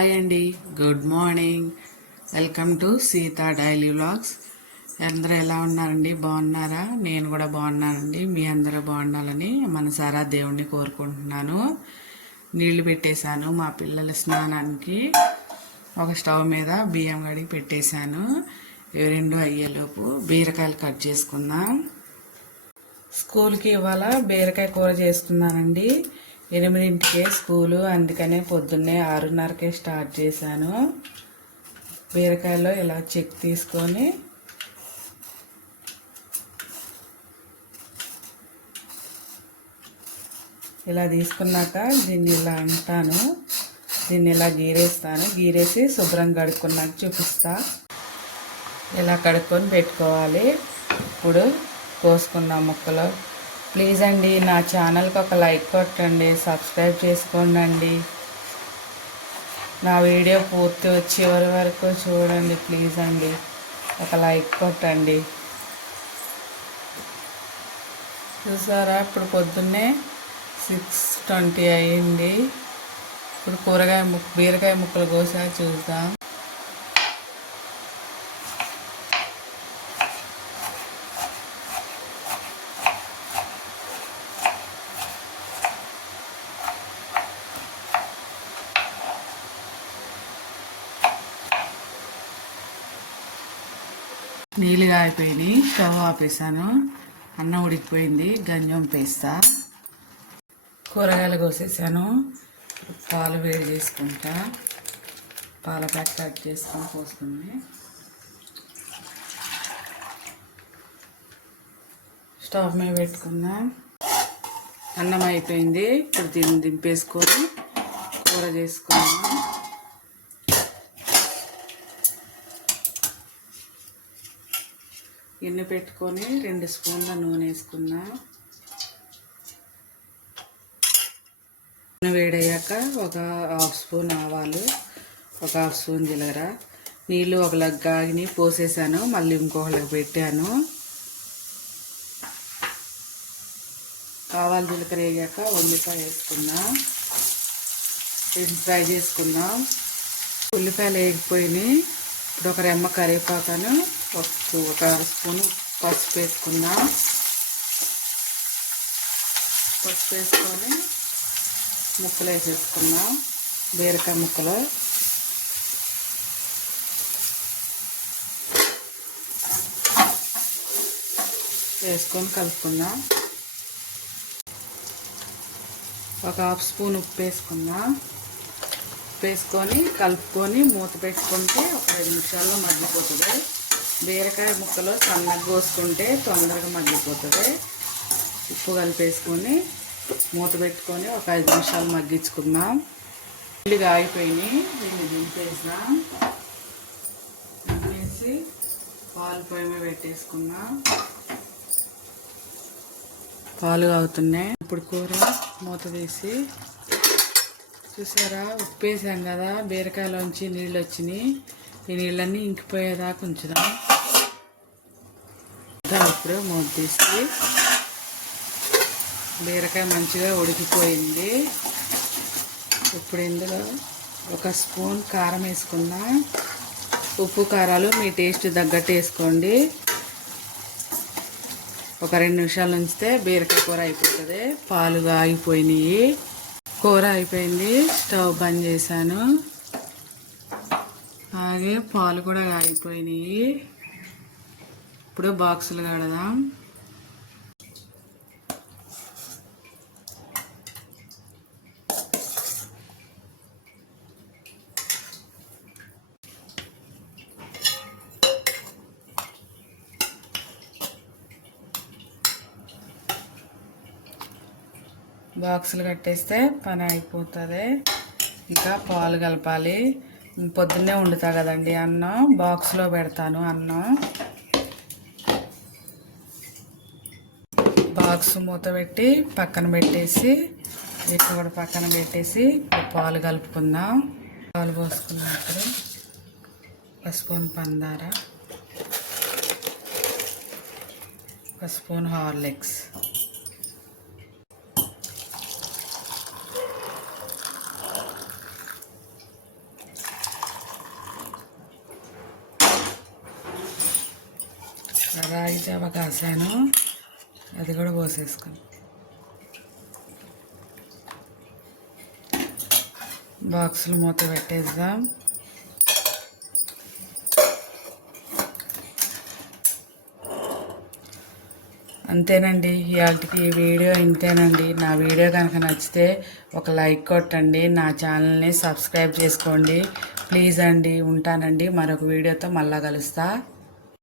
Hi అండి. Good morning. Welcome to Seetha daily vlogs. అందరూ ఎలా ఉన్నారండి? బాగున్నారా? నేను కూడా బాగున్నానండి. మీ అందరూ బాగుండాలని మనసారా దేవుణ్ణి కోరుకుంటున్నాను. నీళ్ళు పెట్టేశాను మా పిల్లల స్నానానికి. ఒక స్టవ్ మీద బియ్యం కడిగి పెట్టేశాను. ఇవి రెండు అయ్యేలోపు బీరకాయలు కట్ చేసుకుందాం. స్కూల్కి ఇవాళ బీరకాయ కూర చేసుకున్నానండి. ఎనిమిదింటికే స్కూలు అందుకనే పొద్దున్నే ఆరున్నరకే స్టార్ట్ చేశాను. బీరకాయలో ఇలా చెక్ తీసుకొని ఇలా తీసుకున్నాక దీన్ని ఇలా అంటాను. దీన్ని ఇలా గీరేస్తాను. గీరేసి శుభ్రం కడుక్కున్నాక చూపిస్తా. ఇలా కడుక్కొని పెట్టుకోవాలి. ఇప్పుడు కోసుకున్న ముక్కలు ప్లీజ్ అండి నా ఛానల్కి ఒక లైక్ కొట్టండి సబ్స్క్రైబ్ చేసుకోండి అండి నా వీడియో పూర్తి వచ్చేవారి వరకు చూడండి ప్లీజ్ అండి. ఒక లైక్ కొట్టండి. చూసారా ఇప్పుడు పొద్దున్నే సిక్స్ ట్వంటీ అయ్యింది. ఇప్పుడు కూరగాయ ముక్క బీరకాయ ముక్కలు కోసా చూద్దాం. నీళ్ళు కాగిపోయినాయి స్టవ్ ఆపేసాను అన్నం ఉడికిపోయింది గంజం పేస్తా. కూరగాయలు కోసేసాను పాలు వేడి చేసుకుంటా. పాల ప్యాక్ కట్ చేసుకొని పోసుకుని. స్టవ్ మీద పెట్టుకున్నా. అన్నం అయిపోయింది. ఇప్పుడు దీన్ని దింపేసుకొని కూర చేసుకున్నాం. గిన్నె పెట్టుకొని రెండు స్పూన్ల నూనె వేసుకున్నా. నూనె వేడయ్యాక ఒక హాఫ్ స్పూన్ ఆవాలు ఒక హాఫ్ స్పూన్ జీలకర్ర. నీళ్ళు ఒక లగ్గాగిని పోసేసాను మళ్ళీ ఇంకొకళ్ళకి పెట్టాను. ఆవాలు జీలకర్ర వేయాక ఉల్లిపాయ వేసుకున్నా. ఫ్రై చేసుకుందాం ఉల్లిపాయలు వేగిపోయినాయి. ఇప్పుడు ఒక రెమ్మ కరివేపాకను పప్పు ఒక అర స్పూన్ పసుపు వేసుకుందాం పసుపు వేసుకొని ముక్కలు వేసేసుకుందాం బీరకాయ ముక్కలు. వేసుకొని కలుపుకుందాం ఒక హాఫ్ స్పూన్ ఉప్పు వేసుకుందాం ఉప్పు వేసుకొని కలుపుకొని మూత పెట్టుకుంటే ఒక ఐదు నిమిషాల్లో మగ్గిపోతుంది. బీరకాయ ముక్కలు సన్నగా కోసుకుంటే తొందరగా మగ్గిపోతుంది. ఉప్పు కలిపేసుకొని మూత పెట్టుకొని ఒక ఐదు నిమిషాలు మగ్గించుకుందాం. ఇల్లు ఆగిపోయినాయి దీన్ని దింపేసాం దింపేసి పాలు పొయ్యి మీద పెట్టేసుకుందాం. పాలు కాగుతున్నాయి ఇప్పుడు కూర మూత తీసి చూసారా? ఉప్పు వేసాం కదా. బీరకాయలోంచి నీళ్ళు వచ్చినాయి. ఈ నీళ్ళన్నీ ఇంకిపోయేదాకా ఉంచుదాం. ఇప్పుడు మూత తీసి బీరకాయ మంచిగా ఉడికిపోయింది. ఇప్పుడు ఇందులో ఒక స్పూన్ కారం వేసుకుందాం. ఉప్పు కారాలు మీ టేస్ట్ తగ్గట్టు వేసుకోండి. ఒక రెండు నిమిషాలు ఉంచితే బీరకాయ కూర అయిపోతుంది. పాలుగా ఆగిపోయినాయి కూర అయిపోయింది. స్టవ్ బంద్ చేశాను. అలాగే పాలు కూడా కాగిపోయినాయి. ఇప్పుడు బాక్సులు కడదాం. బాక్సులు కట్టేస్తే పని అయిపోతుంది. ఇంకా పాలు కలపాలి. పొద్దున్నే వండుతా కదండి అన్నం బాక్స్లో పెడతాను అన్నం. బాక్స్ మూత పెట్టి పక్కన పెట్టేసి ఇక్కడ కూడా పక్కన పెట్టేసి పాలు కలుపుకుందాం. పాలు పోసుకున్నప్పుడు ఒక స్పూన్ పందార? ఒక స్పూన్ హార్లిక్స్. రాగి చేప కాసాను. అది కూడా పోసేసుకుని బాక్సులు మూత పెట్టేద్దాం. అంతేనండి ఇవాళకి ఈ వీడియో ఇంతేనండి. నా వీడియో కనుక నచ్చితే ఒక లైక్ కొట్టండి నా ఛానల్ని సబ్స్క్రైబ్ చేసుకోండి. ప్లీజ్ అండి ఉంటానండి. మరొక వీడియోతో మళ్ళా కలుస్తా.